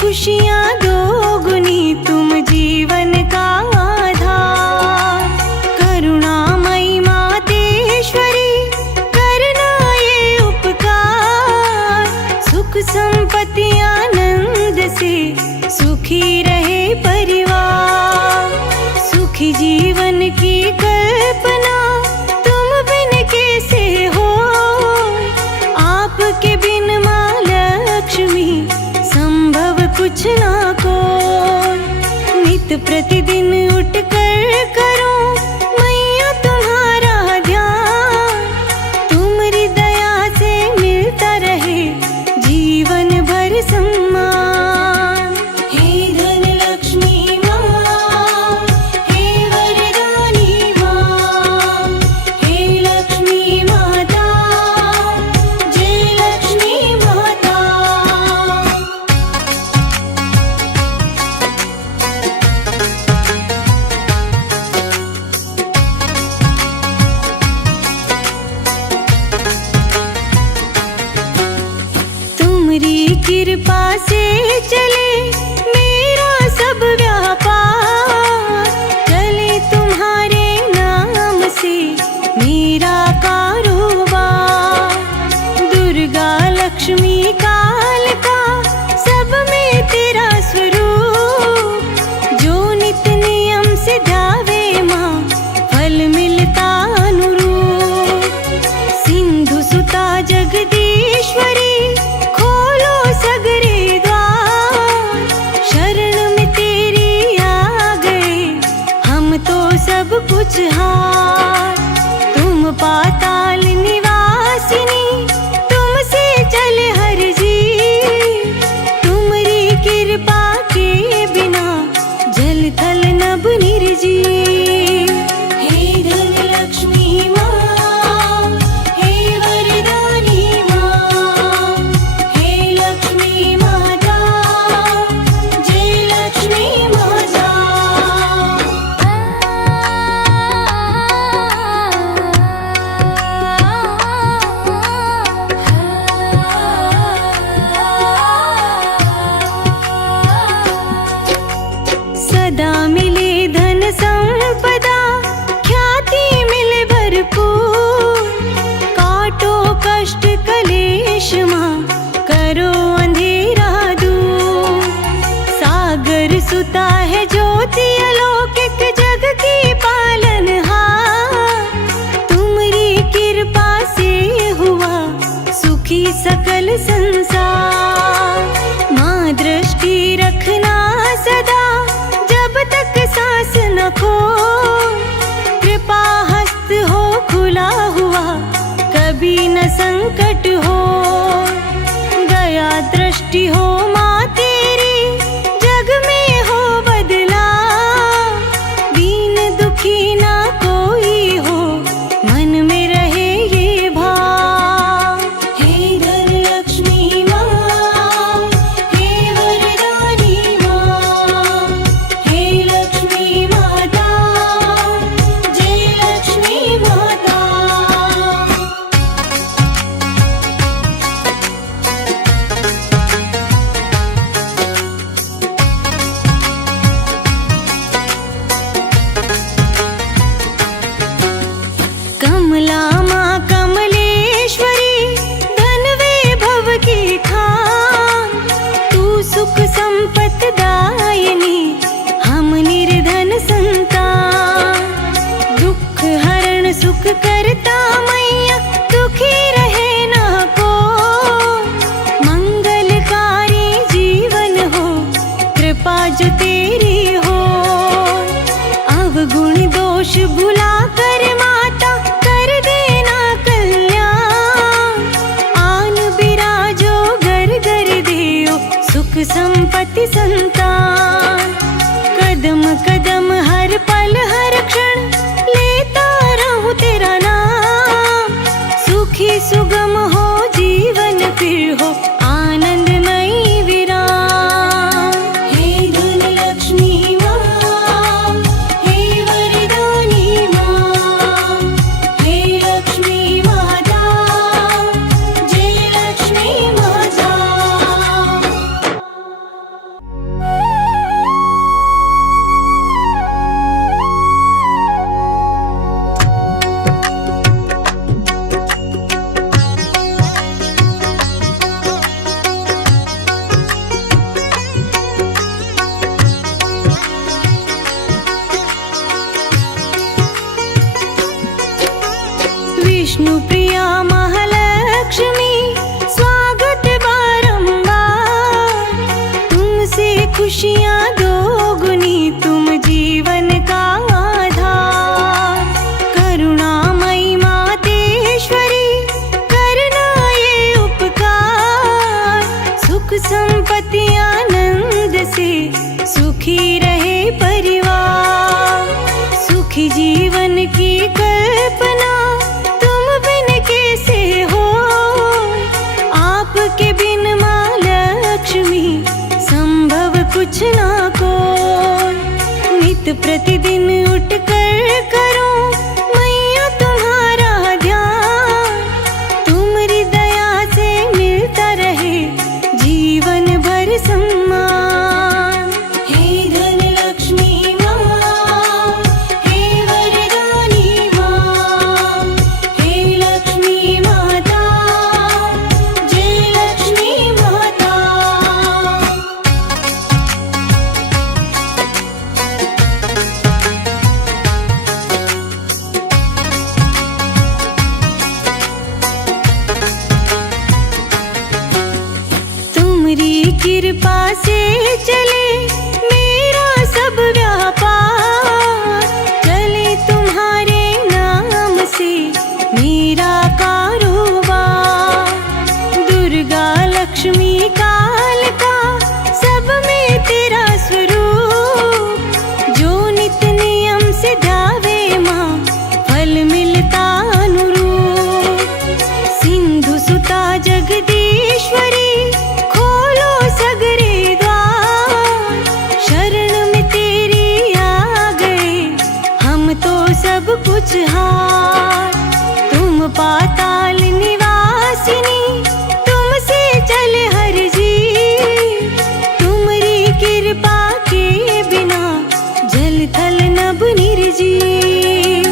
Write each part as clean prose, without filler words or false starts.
खुशियाँ दोगुनी तुम जीवन का आधार। करुणामयी मातेश्वरी करना ये उपकार। सुख संपत्ति आनंद से सुखी रहे परिवार। सुखी जीवन की कल्पना तुम बिन कैसे हो। आपके बिन माँ लक्ष्मी संभव कुछ ना को। नित प्रतिदिन उठ कर करो मैया तुम्हारा ध्यान। तुम्हारी दया से मिलता रहे जीवन भर सम्मान। हे धन लक्ष्मी माँ, हे वरदानी माँ, हे लक्ष्मी माता, जय लक्ष्मी माता। तुम्हारी कृपा से चले मेरा सब व्यापार। चले तुम्हारे नाम से मेरा कारोबार। दुर्गा लक्ष्मी कालिका सब में तेरा स्वरूप। जो नित नियम से ध्यावे माँ फल मिलता अनुरूप। सिंधु सुता जगदीश्वरी खोलो सगरे द्वार। शरण में तेरी आ गए हम तो सब कुछ हार। तुम पाताल निवासिनी तुमसे चले हर जी। तुम्हारी कृपा के बिना जल थल नभ निर्जीव। हे धन लक्ष्मी माँ, हे वरदानी माँ, हे लक्ष्मी माता, जय लक्ष्मी माता। सदा मिले धन संपदा ख्याति मिले भरपूर। काटो कष्ट कलेश माँ करो अंधेरा दूर। सागर सुता है ज्योति अलौकिक जग की पालनहार। तुम्हारी कृपा से हुआ सुखी सकल संसार। माँ दृष्टि रखना सदा जब तक सांस न खो। कृपा हस्त हो खुला हुआ कभी न संकट हो। दया दृष्टि हो माँ तेरी जग में हो बदला। दीन दुखी ना कोई हो मन में रहे ये भाव। हे धन लक्ष्मी माँ, हे वरदानी माँ, हे लक्ष्मी माता, जय लक्ष्मी माता। कमला माँ कमलेश्वरी धन वैभव की खान। तू सुख संपत दायिनी हम निर्धन संतान। दुख हरण सुख करता मैया दुखी रहे ना को। मंगलकारी जीवन हो कृपा जो तेरी हो। अवगुण दोष भुला कर माता कर देना कल्याण। आन बिराजो घर घर देओ सुख संपत्ति संतान। कदम कदम हर पल हर क्षण लेता रहूं तेरा नाम। सुखी सुगम हो जीवन फिर हो आनंदमयी विराम। हे धन लक्ष्मी माँ, हे वरदानी माँ, हे लक्ष्मी माता, जय लक्ष्मी माता। खुशियाँ दोगुनी तुम जीवन का आधार। करुणामयी मातेश्वरी करना ये उपकार। सुख संपत्ति आनंद से सुखी रहे परिवार। सुखी जीवन की कल्पना तुम बिन कैसे हो। आपके बिन माँ लक्ष्मी संभव कुछ ना कोई। नित प्रतिदिन उठ कर करो मैया तुम्हारा ध्यान। तुम्हारी दया से मिलता रहे जीवन भर सम्मान। हे धन लक्ष्मी माँ, हे वरदानी माँ, हे लक्ष्मी माता, जय लक्ष्मी माता। तुम्हारी कृपा से चले मेरा सब व्यापार। चले तुम्हारे नाम से मेरा कारोबार। दुर्गा लक्ष्मी कालिका सब में तेरा स्वरूप। जो नित नियम से ध्यावे माँ फल मिलता अनुरूप। सिंधु सुता जगदीश्वरी खोलो सगरे द्वार। शरण में तेरी आ गए हम तो सब कुछ हार। तुम पाताल निवासिनी तुमसे चले हर जी। तुम्हारी कृपा के बिना जल थल नभ निर्जीव।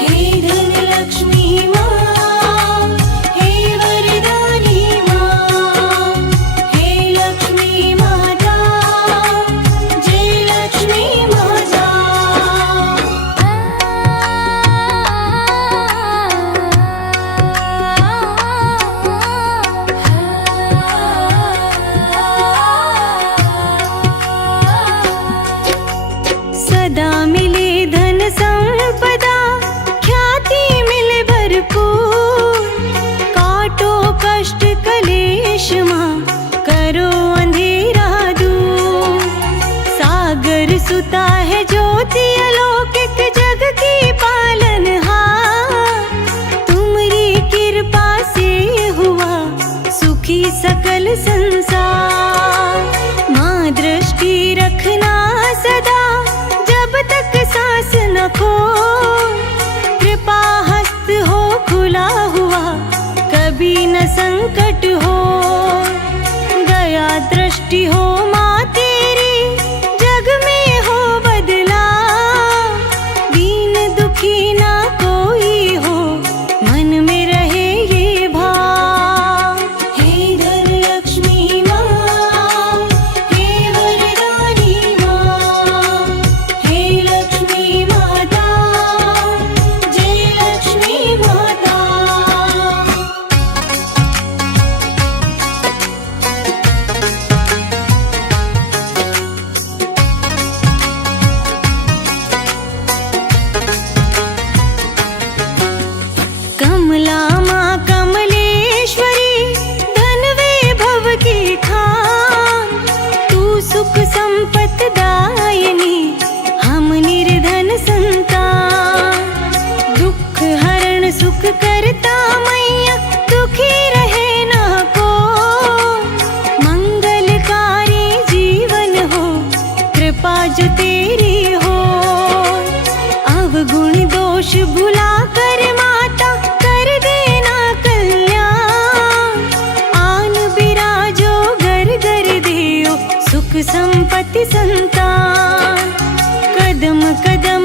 हे धन लक्ष्मी माँ, हे वरदानी माँ, हे लक्ष्मी माता, जय लक्ष्मी माता। सदा मिले धन संपदा ख्याति मिले भरपूर। काटो कष्ट कलेश माँ करो अंधेरा दूर। सागर सुता है ज्योति अलौकिक जग की पालनहार। तुम्हारी कृपा से हुआ सुखी सकल संसार। माँ दृष्टि रखना सदा जब तक सांस न खो। कृपा हस्त हो खुला हुआ कभी न संकट हो। दया दृष्टि हो माँ तेरी जग में हो बदला। दीन दुखी ना कोई हो मन में रहे ये भाव। हे धन लक्ष्मी माँ, हे वरदानी माँ, हे लक्ष्मी माता, जय लक्ष्मी माता। कमला माँ कमलेश्वरी धन वैभव की खान। तू सुख संपत दायिनी हम निर्धन संतान। दुख हरण सुख करता मैया दुखी रहे ना को। मंगलकारी जीवन हो कृपा जो तेरी हो। अवगुण दोष भुला कर माता कर देना कल्याण। आन बिराजो घर घर देओ सुख संपत्ति संतान। कदम कदम